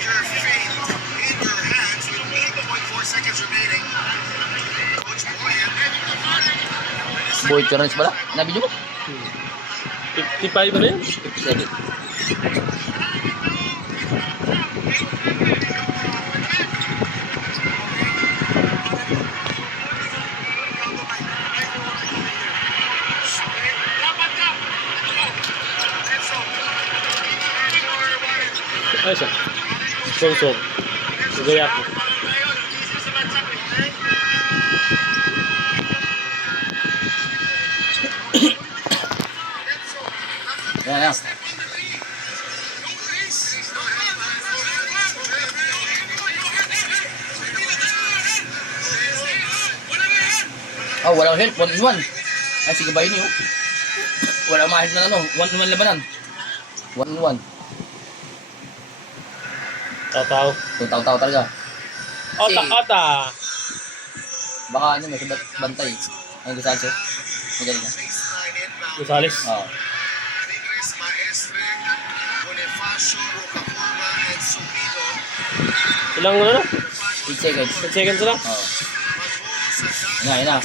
your fate in your hands with 8.4 seconds remaining. Coach Boyan. Boy Chorens pala. Nabidyo mo? 55 na yan? 57. Ay, siya. Sponsor. Gaya ko. Yan, yan. Oh, walang help. 1-1. Ay, sige ba yun yun? Walang ma-help na ano. 1-1 labanan. 1-1. Tataw. Tutaw-taw talaga. Ota. Baka ano, may bantay. Ang gusto siya. Magaling na. Gonzales. Oo. Ilang ano na? 8 seconds. 10 seconds lang. Oo. Yan na.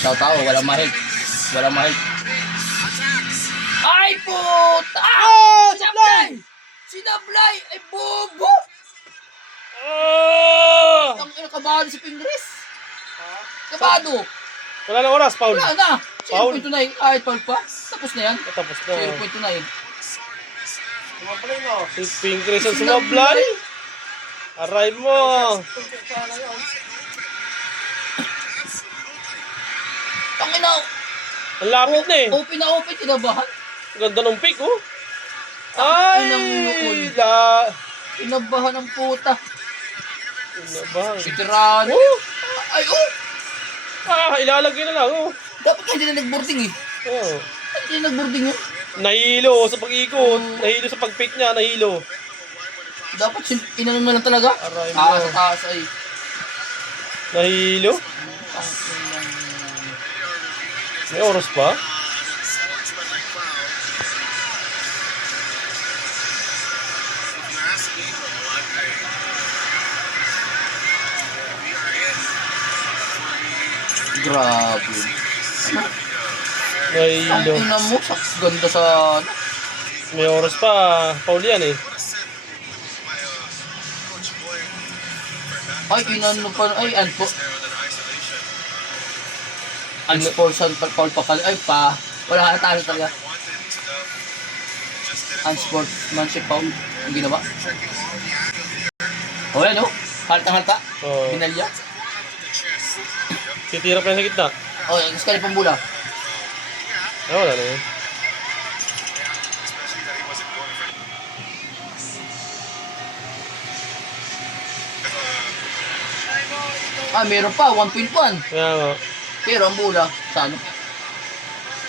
Taw-taw, walang ma-help. Walang ma-help. Ay, puta! Oh! Sablay! Sinablay! Ay, bobo! Oh! Ang kabado si Pingres. Kabado. Wala na oras, Paul. Wala na. Foul. 0.29. Ay, foul pa. Tapos na yan. Tapos na. 0.29. Si Pink Chris ang sumablay. Aray mo. Tangina. Ang lapit na eh. Open na open. Kinabahan. Ganda ng pick, oh. Ang Ay! inang noon. Kinabahan ng puta. Kinabahan. Veterano. Oh! Ay, oh. Ilalagay na lang, oh. Dapat ka hindi na nag-boarding eh. Oh. Hindi na nag-boarding yun. Nahilo sa pag-ikot. Nahilo sa pag-pick niya. Nahilo. Dapat inano na lang talaga. Aray mo. Taas sa taas ay. Nahilo? Ang inang. May oras pa? Grabe. Ang Nahilo. ina mo. Ganda sa... May oras pa. Paul yan eh. Ay, inano pa. Ay, anpo. Unsportsman foul pa pala. Ay, pa. Wala ka talo talaga. Unsportsmanship foul. Ang ginawa. O, yan o. Halta-halta. Oh. Binalya. Titira pa yan sa gitna. O, yung skali pang bula. Ay, wala na yun. Ah, meron pa. 1.1. Kaya nga. Pero ang bula. Sa ano?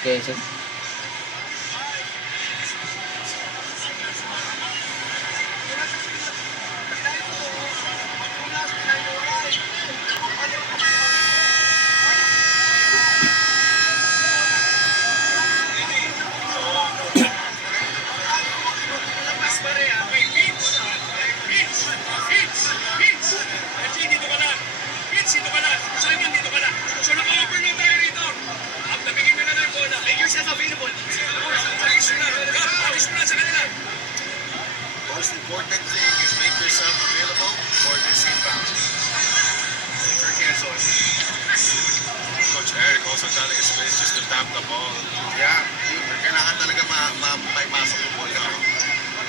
Quezon. Most important thing is make yourself available for this inbound. For Quezon. Coach Eric also telling his players just to tap the ball. Yeah, kailangan talaga may masok yung ball.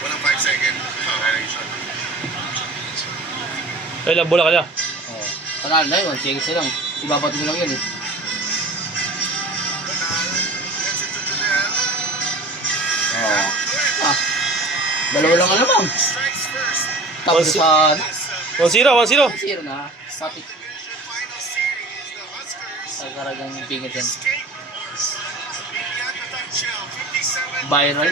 Walang 5 second violation. Ay, bola ka niya. Oh. Panalo na yun. Sige silang. Ibabato mo lang yun eh. Gets it to Judel. Oh. Ah. Dalawa lang alamang. Strikes first. Tapos sa... 1-0, 1-0. 0 na. Pati. Final series, the Huskers Sa karagang pingit yan. escape. Beyond the touchdown, 57. Viral.